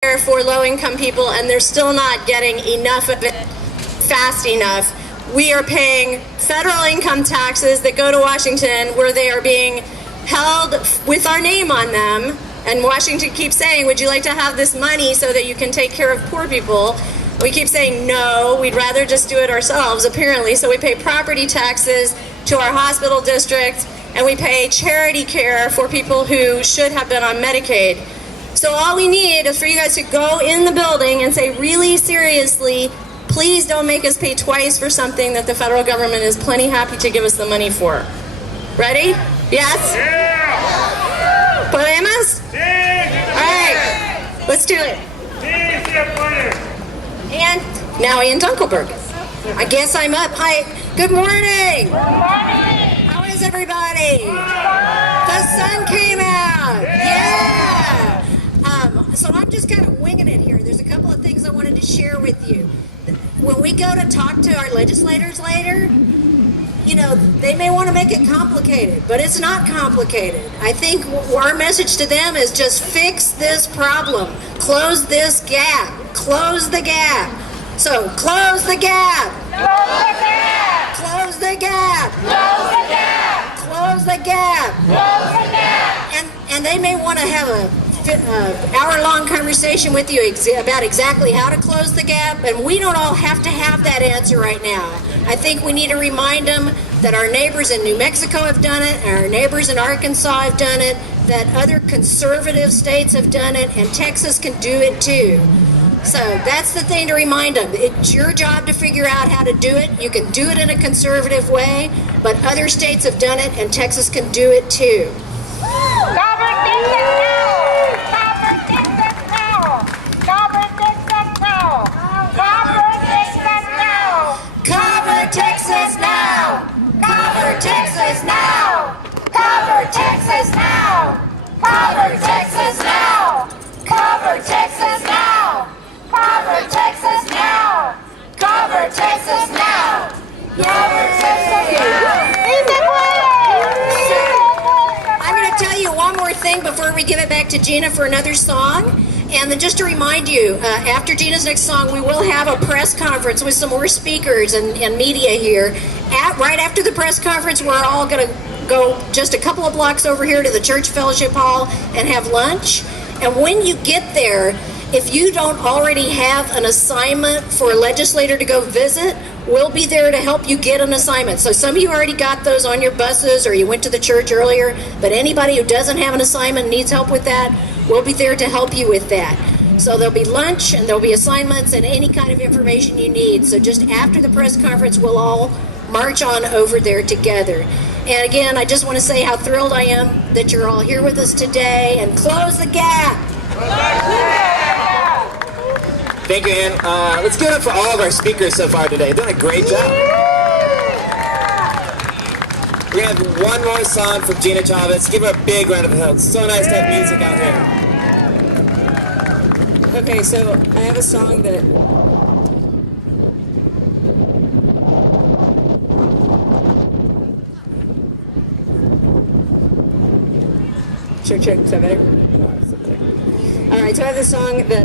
for low-income people, and they're still not getting enough of it fast enough. We are paying federal income taxes that go to Washington, where they are being held with our name on them, and Washington keeps saying, would you like to have this money so that you can take care of poor people? We keep saying no, we'd rather just do it ourselves, apparently. So we pay property taxes to our hospital district, and we pay charity care for people who should have been on Medicaid. So all we need is for you guys to go in the building and say really seriously, please don't make us pay twice for something that the federal government is plenty happy to give us the money for. Ready? Yes? Yeah. Podemos? All right, let's do it. And now Ian Dunkelberg. I guess I'm up. Hi, good morning. Good morning. How is everybody? The sun came out. Yeah. So I'm just kind of winging it here. There's a couple of things I wanted to share with you. When we go to talk to our legislators later, you know, they may want to make it complicated, but it's not complicated. I think our message to them is just fix this problem. Close this gap. Close the gap. So, close the gap. Close the gap. Close the gap. Close the gap. Close the gap. Close the gap. And they may want to have a hour-long conversation with you about exactly how to close the gap, and we don't all have to have that answer right now. I think we need to remind them that our neighbors in New Mexico have done it, and our neighbors in Arkansas have done it, that other conservative states have done it, and Texas can do it too. So that's the thing to remind them. It's your job to figure out how to do it. You can do it in a conservative way, but other states have done it, and Texas can do it too. Texas now! Cover Texas now! Cover Texas now! Cover Texas now! Cover Texas now! Cover Texas now! Cover Texas now! Cover Texas now! I'm going to tell you one more thing before we give it back to Gina for another song. And then just to remind you, after Gina's next song, we will have a press conference with some more speakers and media here. Right after the press conference, we're all going to go just a couple of blocks over here to the Church Fellowship Hall and have lunch. And when you get there, if you don't already have an assignment for a legislator to go visit, we'll be there to help you get an assignment. So some of you already got those on your buses or you went to the church earlier, but anybody who doesn't have an assignment and needs help with that, we'll be there to help you with that. So there'll be lunch and there'll be assignments and any kind of information you need. So just after the press conference, we'll all march on over there together. And again, I just want to say how thrilled I am that you're all here with us today, and close the gap. Thank you, Ann. Let's give it up for all of our speakers so far today. Doing a great job. We're going to have one more song from Gina Chavez. Give her a big round of applause. It's so nice to have music out here. Okay, so I have a song that... Check. Is that better? All right, so I have this song that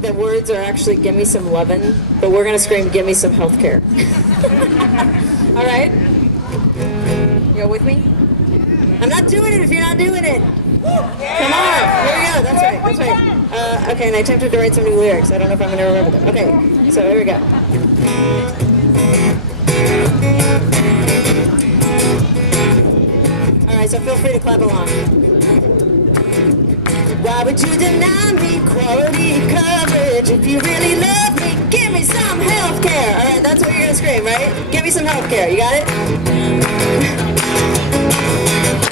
the words are actually "Give me some lovin'," but we're gonna scream "Give me some health care." All right, you go with me? I'm not doing it if you're not doing it. Come on, here we go. That's right. Okay, and I attempted to write some new lyrics. I don't know if I'm gonna remember them. Okay, so here we go. All right, so feel free to clap along. Why would you deny me quality coverage? If you really love me, give me some health care. All right, that's what you're going to scream, right? Give me some health care. You got it?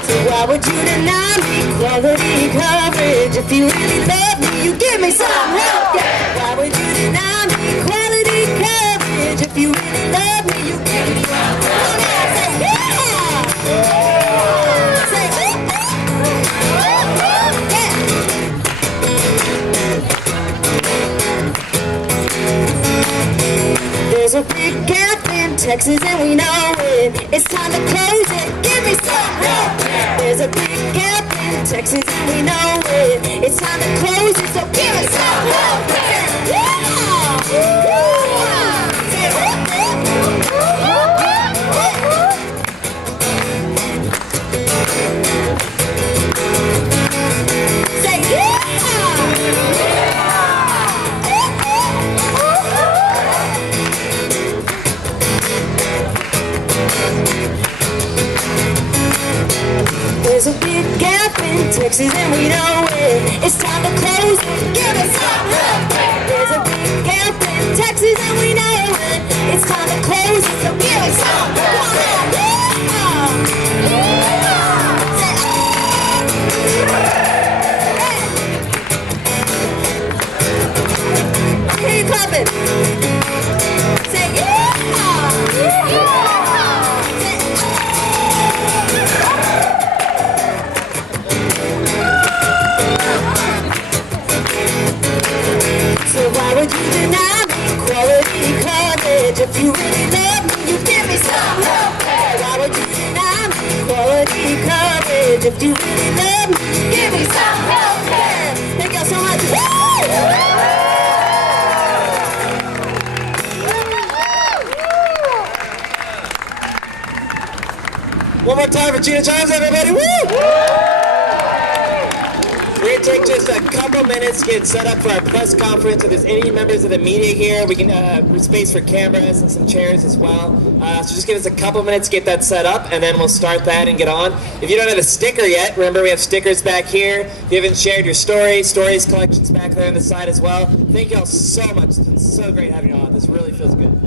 So why would you deny me quality coverage? If you really love me, you give me some health care. Why would you deny me quality coverage? If you really love me, you give me some health care. Say, yeah! There's a big gap in Texas and we know it. It's time to close it. Give me some help. There's a big gap in Texas and we know it. It's time to close it, so give us some health care. Say yeah! There's a big gap in Texas and we know it. It's time to close it. Give us some health care. There's a big gap in Texas and we know it. It's time to close it, so give us some. Come on, I hear you clapping. Say yeah! So why would you deny me quality coverage? If you really love me, you give me some health care. Why would you deny me quality coverage? If you really love me, give me some health care. Thank y'all so much. One more time for Gina Chimes, everybody. Woo! We're going to take just a couple minutes to get set up for our press conference. If there's any members of the media here, we can space for cameras and some chairs as well. So just give us a couple minutes to get that set up, and then we'll start that and get on. If you don't have a sticker yet, remember we have stickers back here. If you haven't shared your stories collections back there on the side as well. Thank you all so much. It's been so great having you on. This really feels good.